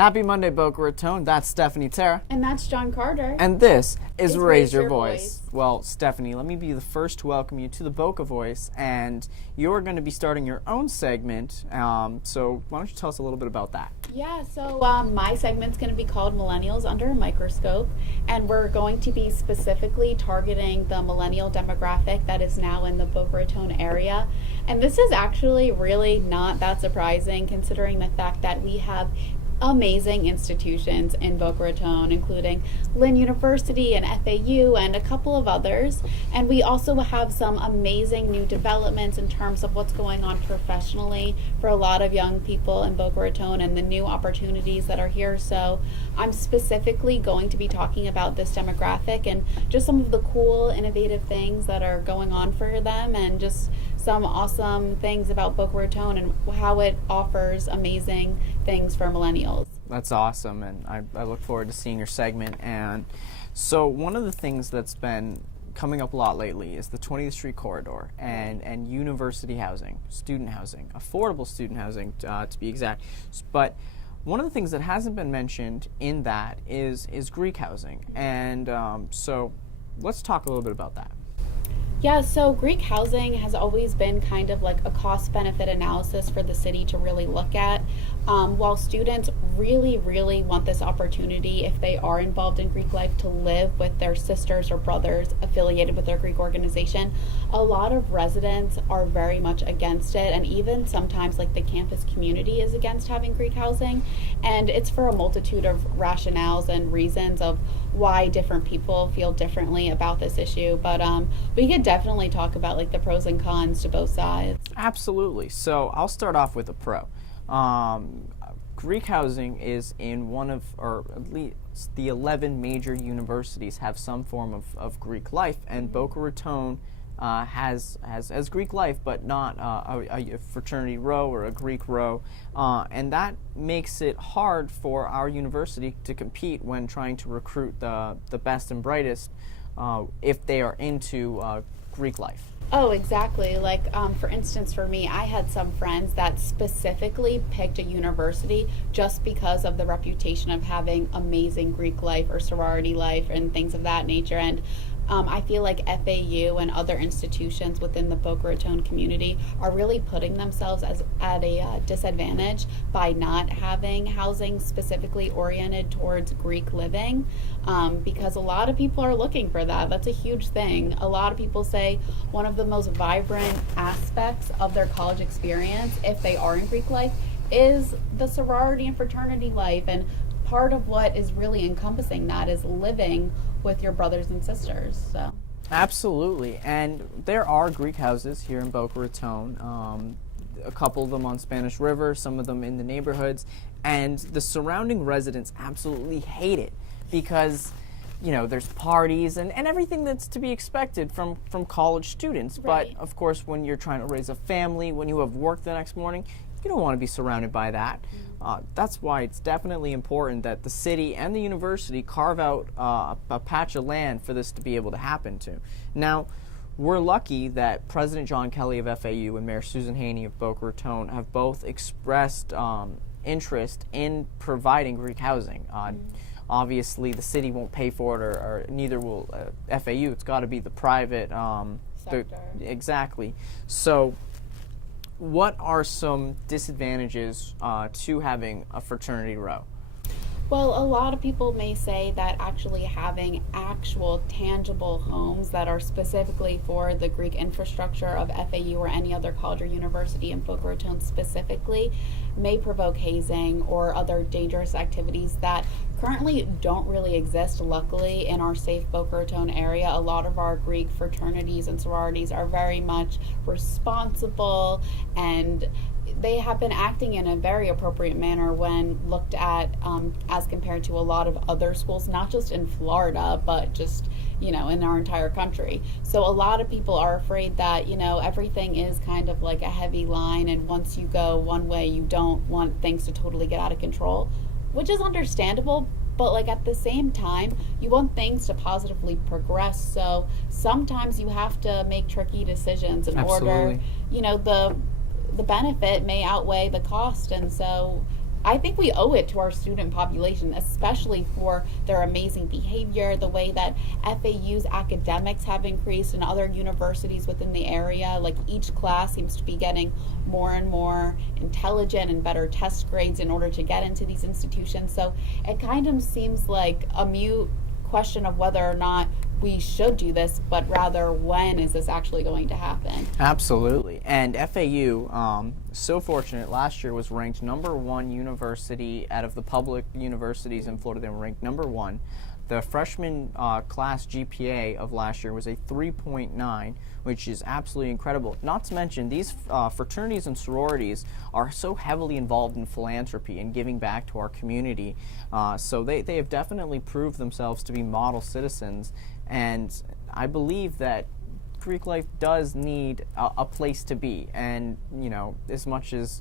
Happy Monday, Boca Raton. That's Stephanie Terra. And that's John Carter. And this is It's Raise Your Voice. Well, Stephanie, let me be the first to welcome you to the Boca Voice, and you're going to be starting your own segment, so why don't you tell us a little bit about that? Yeah, so my segment's going to be called Millennials Under a Microscope, and we're going to be specifically targeting the millennial demographic that is now in the Boca Raton area. And this is actually really not that surprising considering the fact that we have amazing institutions in Boca Raton, including Lynn University and FAU and a couple of others. And we also have some amazing new developments in terms of what's going on professionally for a lot of young people in Boca Raton and the new opportunities that are here. So I'm specifically going to be talking about this demographic and just some of the cool, innovative things that are going on for them, and just some awesome things about Boca Raton and how it offers amazing things for millennials. That's awesome, and I look forward to seeing your segment. And so one of the things that's been coming up a lot lately is the 20th Street Corridor and university housing, student housing, affordable student housing to be exact. But one of the things that hasn't been mentioned in that is Greek housing. And so let's talk a little bit about that. Yeah, so Greek housing has always been kind of like a cost-benefit analysis for the city to really look at. While students really, really want this opportunity, if they are involved in Greek life, to live with their sisters or brothers affiliated with their Greek organization, a lot of residents are very much against it, and even sometimes like the campus community is against having Greek housing. And it's for a multitude of rationales and reasons of why different people feel differently about this issue. But we could definitely talk about like the pros and cons to both sides. Absolutely. So I'll start off with a pro. Greek housing is in one of, or at least the 11 major universities have some form of Greek life, and Boca Raton has Greek life, but not a fraternity row or a Greek row, and that makes it hard for our university to compete when trying to recruit the best and brightest if they are into Greek life. Oh, exactly. Like, for instance, for me, I had some friends that specifically picked a university just because of the reputation of having amazing Greek life or sorority life and things of that nature. And I feel like FAU and other institutions within the Boca Raton community are really putting themselves at a disadvantage by not having housing specifically oriented towards Greek living, because a lot of people are looking for that. That's a huge thing. A lot of people say one of the most vibrant aspects of their college experience, if they are in Greek life, is the sorority and fraternity life. And part of what is really encompassing that is living with your brothers and sisters. So absolutely, and there are Greek houses here in Boca Raton, a couple of them on Spanish River, some of them in the neighborhoods, and the surrounding residents absolutely hate it because, you know, there's parties and everything that's to be expected from college students. Right. But of course, when you're trying to raise a family, when you have work the next morning, you don't want to be surrounded by that. That's why it's definitely important that the city and the university carve out a patch of land for this to be able to happen to. Now, we're lucky that President John Kelly of FAU and Mayor Susan Haney of Boca Raton have both expressed interest in providing Greek housing. Obviously, the city won't pay for it, or neither will FAU. It's got to be the private sector. Exactly. So what are some disadvantages to having a fraternity row? Well, a lot of people may say that actually having actual tangible homes that are specifically for the Greek infrastructure of FAU or any other college or university in Boca Raton specifically may provoke hazing or other dangerous activities that currently don't really exist, luckily, in our safe Boca Raton area. A lot of our Greek fraternities and sororities are very much responsible, and they have been acting in a very appropriate manner when looked at as compared to a lot of other schools, not just in Florida, but just, you know, in our entire country. So a lot of people are afraid that, you know, everything is kind of like a heavy line, and once you go one way, you don't want things to totally get out of control, which is understandable. But like at the same time, you want things to positively progress. So sometimes you have to make tricky decisions in order, you know, the benefit may outweigh the cost. And so I think we owe it to our student population, especially for their amazing behavior, the way that FAU's academics have increased and other universities within the area. Like each class seems to be getting more and more intelligent and better test grades in order to get into these institutions. So it kind of seems like a mute question of whether or not we should do this, but rather when is this actually going to happen? Absolutely. And FAU, so fortunate, last year was ranked #1 university out of the public universities in Florida. They were ranked #1. The freshman class GPA of last year was a 3.9, which is absolutely incredible. Not to mention, these fraternities and sororities are so heavily involved in philanthropy and giving back to our community. So they have definitely proved themselves to be model citizens. And I believe that Greek life does need a place to be. And, you know, as much as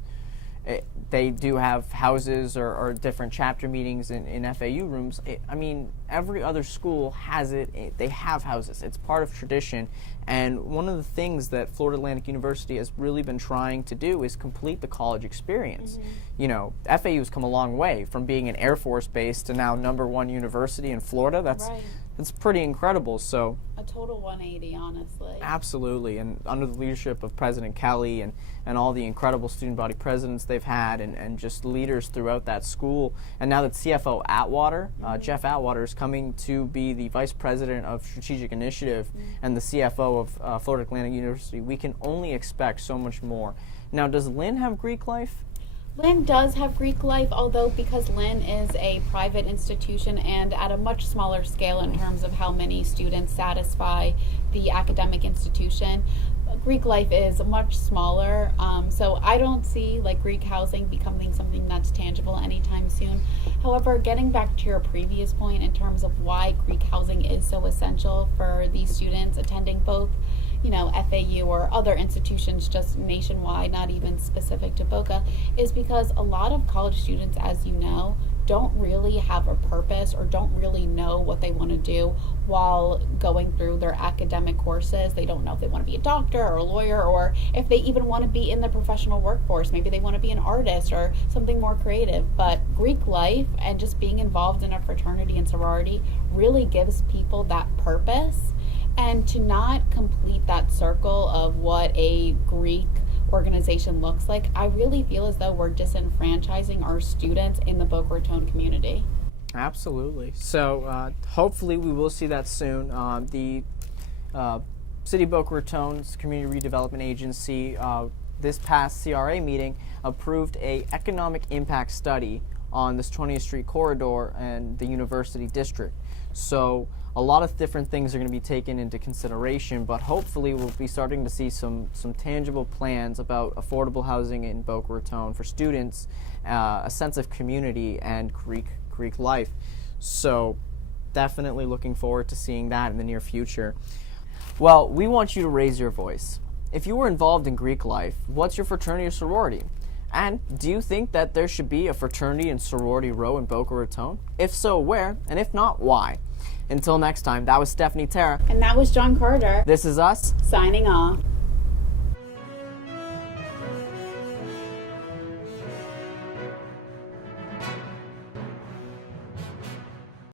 they do have houses or different chapter meetings in FAU rooms, I mean, every other school has it. They have houses. It's part of tradition. And one of the things that Florida Atlantic University has really been trying to do is complete the college experience. Mm-hmm. You know, FAU has come a long way from being an Air Force base to now #1 university in Florida. That's pretty incredible. So a total 180, honestly. Absolutely. And under the leadership of President Kelly and all the incredible student body presidents they've had and just leaders throughout that school. And now that CFO Atwater, Jeff Atwater, is coming to be the Vice President of Strategic Initiative and the CFO of Florida Atlantic University, we can only expect so much more. Now, does Lynn have Greek life? Lynn does have Greek life, although because Lynn is a private institution and at a much smaller scale in terms of how many students satisfy the academic institution, Greek life is much smaller. So I don't see like Greek housing becoming something that's tangible anytime soon. However, getting back to your previous point in terms of why Greek housing is so essential for these students attending both, you know, FAU or other institutions just nationwide, not even specific to Boca, is because a lot of college students, as you know, don't really have a purpose or don't really know what they want to do while going through their academic courses. They don't know if they want to be a doctor or a lawyer, or if they even want to be in the professional workforce. Maybe they want to be an artist or something more creative. But Greek life and just being involved in a fraternity and sorority really gives people that purpose. And to not complete that circle of what a Greek organization looks like, I really feel as though we're disenfranchising our students in the Boca Raton community. Absolutely. So hopefully we will see that soon. The City of Boca Raton's Community Redevelopment Agency, this past CRA meeting, approved a economic impact study on this 20th Street corridor and the University District. So a lot of different things are going to be taken into consideration, but hopefully we'll be starting to see some tangible plans about affordable housing in Boca Raton for students, a sense of community, and Greek life. So definitely looking forward to seeing that in the near future. Well, we want you to raise your voice. If you were involved in Greek life, what's your fraternity or sorority? And do you think that there should be a fraternity and sorority row in Boca Raton? If so, where? And if not, why? Until next time, that was Stephanie Terra. And that was John Carter. This is us. Signing off.